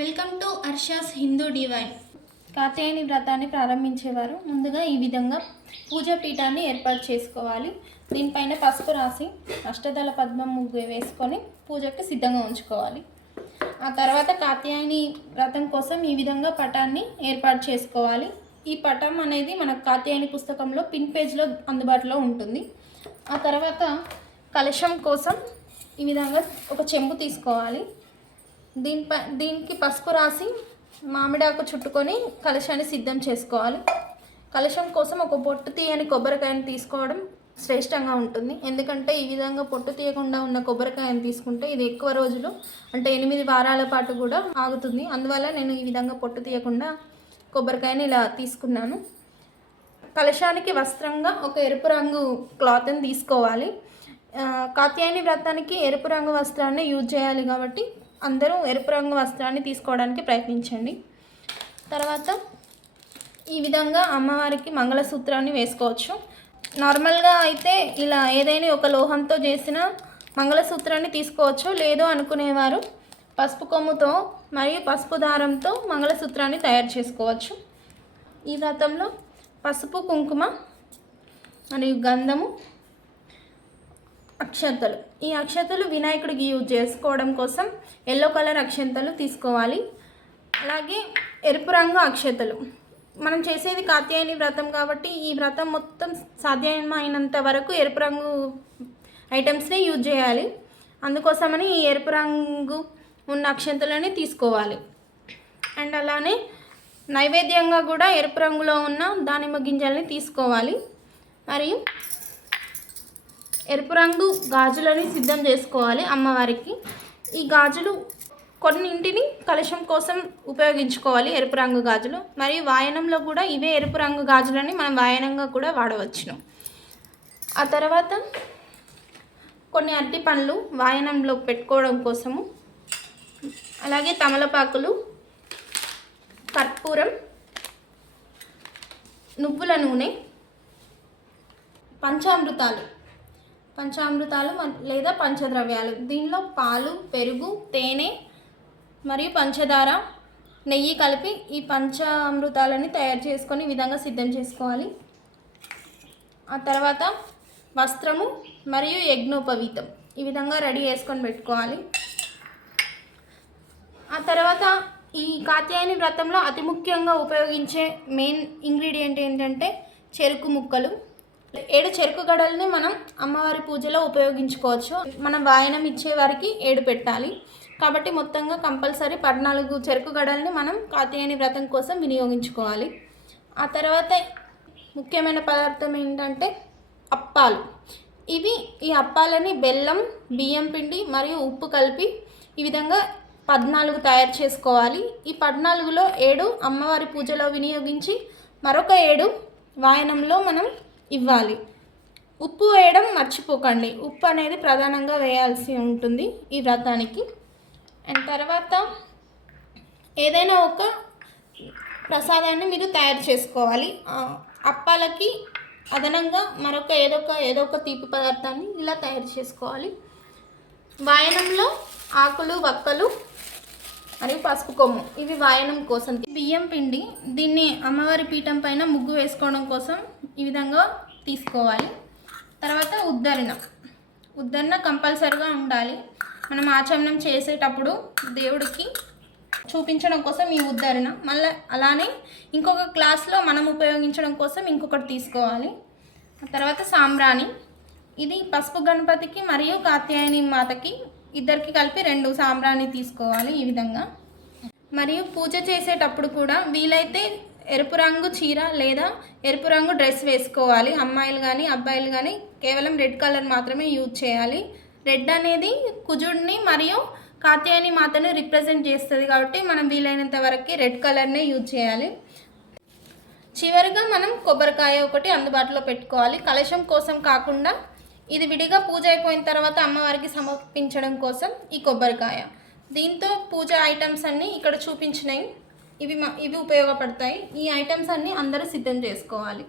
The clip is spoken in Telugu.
Welcome to Arsha's Hindu divine. Katyayani వ్రతాన్ని ప్రారంభించేవారు ముందుగా ఈ విధంగా పూజా పీఠాన్ని ఏర్పాటు చేసుకోవాలి. దీనిపైన పసుపు రాసి అష్టదళ పద్మం ముగ్గు వేసుకొని పూజకి సిద్ధంగా ఉంచుకోవాలి. ఆ తర్వాత కాత్యాయని వ్రతం కోసం ఈ విధంగా పటాన్ని ఏర్పాటు చేసుకోవాలి. ఈ పటం అనేది మన కాత్యాయని పుస్తకంలో పిన్ పేజ్లో అందుబాటులో ఉంటుంది. ఆ తర్వాత కలశం కోసం ఈ విధంగా ఒక చెంబు తీసుకోవాలి. దీనికి పసుపు రాసి మామిడాకు చుట్టుకొని కలశాన్ని సిద్ధం చేసుకోవాలి. కలశం కోసం ఒక పొట్టు తీయని కొబ్బరికాయను తీసుకోవడం శ్రేష్టంగా ఉంటుంది. ఎందుకంటే ఈ విధంగా పొట్టు తీయకుండా ఉన్న కొబ్బరికాయను తీసుకుంటే ఇది ఎక్కువ రోజులు అంటే 8 వారాల పాటు కూడా ఆగుతుంది. అందువల్ల నేను ఈ విధంగా పొట్టు తీయకుండా కొబ్బరికాయని ఇలా తీసుకున్నాను. కలశానికి వస్త్రంగా ఒక ఎరుపు రంగు క్లాత్ని తీసుకోవాలి. కాత్యాయని వ్రతానికి ఎరుపు రంగు వస్త్రాన్ని యూజ్ చేయాలి కాబట్టి అందరూ ఎరుపు రంగు వస్త్రాన్ని తీసుకోవడానికి ప్రయత్నించండి. తర్వాత ఈ విధంగా అమ్మవారికి మంగళసూత్రాన్ని వేసుకోవచ్చు. నార్మల్గా అయితే ఇలా ఏదైనా ఒక లోహంతో చేసిన మంగళసూత్రాన్ని తీసుకోవచ్చు. లేదు అనుకునేవారు పసుపు కొమ్ముతో మరియు పసుపు దారంతో మంగళసూత్రాన్ని తయారు చేసుకోవచ్చు. ఈ వ్రతంలో పసుపు, కుంకుమ మరియు గంధము, అక్షంతలు. ఈ అక్షంతలు వినాయకుడికి యూజ్ చేసుకోవడం కోసం ఎల్లో కలర్ అక్షంతలు తీసుకోవాలి. అలాగే ఎరుపు రంగు అక్షంతలు. మనం చేసేది కాత్యాయని వ్రతం కాబట్టి ఈ వ్రతం మొత్తం సాధ్యమైనంత వరకు ఎరుపు రంగు ఐటమ్స్ని యూజ్ చేయాలి. అందుకోసమని ఈ ఎరుపు రంగు ఉన్న అక్షంతలని తీసుకోవాలి. అండ్ అలానే నైవేద్యంగా కూడా ఎరుపు రంగులో ఉన్న దానిమ్మ గింజల్ని తీసుకోవాలి. మరియు ఎరుపు రంగు గాజులని సిద్ధం చేసుకోవాలి అమ్మవారికి. ఈ గాజులు కొన్నింటిని కలశం కోసం ఉపయోగించుకోవాలి, ఎరుపు రంగు గాజులు. మరియు వాయనంలో కూడా ఇవే ఎరుపు రంగు గాజులని మనం వాయనంగా కూడా వాడవచ్చును. ఆ తర్వాత కొన్ని అరటి పండ్లు వాయనంలో పెట్టుకోవడం కోసము, అలాగే తమలపాకులు, కర్పూరం, నువ్వుల నూనె, పంచామృతాలు లేదా పంచద్రవ్యాలు. దీనిలో పాలు, పెరుగు, తేనె మరియు పంచదార, నెయ్యి కలిపి ఈ పంచామృతాలని తయారు చేసుకొని ఈ విధంగా సిద్ధం చేసుకోవాలి. ఆ తర్వాత వస్త్రము మరియు యజ్ఞోపవీతం ఈ విధంగా రెడీ చేసుకొని పెట్టుకోవాలి. ఆ తర్వాత ఈ కాత్యాయని వ్రతంలో అతి ముఖ్యంగా ఉపయోగించే మెయిన్ ఇంగ్రీడియంట్ ఏంటంటే చెరుకు ముక్కలు. 7 చెరుకు గడల్ని మనం అమ్మవారి పూజలో ఉపయోగించుకోవచ్చు. మనం వాయనం ఇచ్చే వారికి 7 పెట్టాలి కాబట్టి మొత్తంగా కంపల్సరీ 14 చెరుకు గడల్ని మనం కాత్యాయని వ్రతం కోసం వినియోగించుకోవాలి. ఆ తర్వాత ముఖ్యమైన పదార్థం ఏంటంటే అప్పాలు. ఈ అప్పాలని బెల్లం, బియ్యం పిండి మరియు ఉప్పు కలిపి ఈ విధంగా 14 తయారు చేసుకోవాలి. ఈ 14లో 7 అమ్మవారి పూజలో వినియోగించి మరొక 7 వాయనంలో మనం ఇవ్వాలి. ఉప్పు వేయడం మర్చిపోకండి. ఉప్పు అనేది ప్రధానంగా వేయాల్సి ఉంటుంది ఈ వ్రతానికి. అండ్ తర్వాత ఏదైనా ఒక ప్రసాదాన్ని మీరు తయారు చేసుకోవాలి. అప్పాలకి అదనంగా మరొక ఏదో ఒక తీపి పదార్థాన్ని ఇలా తయారు చేసుకోవాలి. వాయనంలో ఆకులు, వక్కలు మరియు పసుపు కొమ్ము ఇవి వాయనం కోసం. బియ్యం పిండి దీన్ని అమ్మవారి పీఠం పైన ముగ్గు వేసుకోవడం కోసం ఈ విధంగా తీసుకోవాలి. తర్వాత ఉద్ధరణ కంపల్సరిగా ఉండాలి. మనం ఆచమనం చేసేటప్పుడు దేవుడికి చూపించడం కోసం ఈ ఉద్ధరణ. మళ్ళీ అలానే ఇంకొక క్లాస్లో మనం ఉపయోగించడం కోసం ఇంకొకటి తీసుకోవాలి. తర్వాత సాంబ్రాణి. ఇది పసుపు గణపతికి మరియు కాత్యాయని మాతకి ఇద్దరికి కలిపి 2 సాంబ్రాణి తీసుకోవాలి ఈ విధంగా. మరియు పూజ చేసేటప్పుడు కూడా వీలైతే ఎరుపు రంగు చీర లేదా ఎరుపు రంగు డ్రెస్ వేసుకోవాలి. అమ్మాయిలు కానీ అబ్బాయిలు కానీ కేవలం రెడ్ కలర్ మాత్రమే యూజ్ చేయాలి. రెడ్ అనేది కుజుడిని మరియు కాత్యాయని మాతను రిప్రజెంట్ చేస్తుంది కాబట్టి మనం వీలైనంత వరకు రెడ్ కలర్నే యూజ్ చేయాలి. చివరిగా మనం కొబ్బరికాయ ఒకటి అందుబాటులో పెట్టుకోవాలి. కలశం కోసం కాకుండా ఇది విడిగా పూజ అయిపోయిన తర్వాత అమ్మవారికి సమర్పించడం కోసం ఈ కొబ్బరికాయ. దీంతో పూజ ఐటమ్స్ అన్నీ ఇక్కడ చూపించినవి ఇవి ఉపయోగపడతాయి. ఈ ఐటమ్స్ అన్నీ అందరూ సిద్ధం చేసుకోవాలి.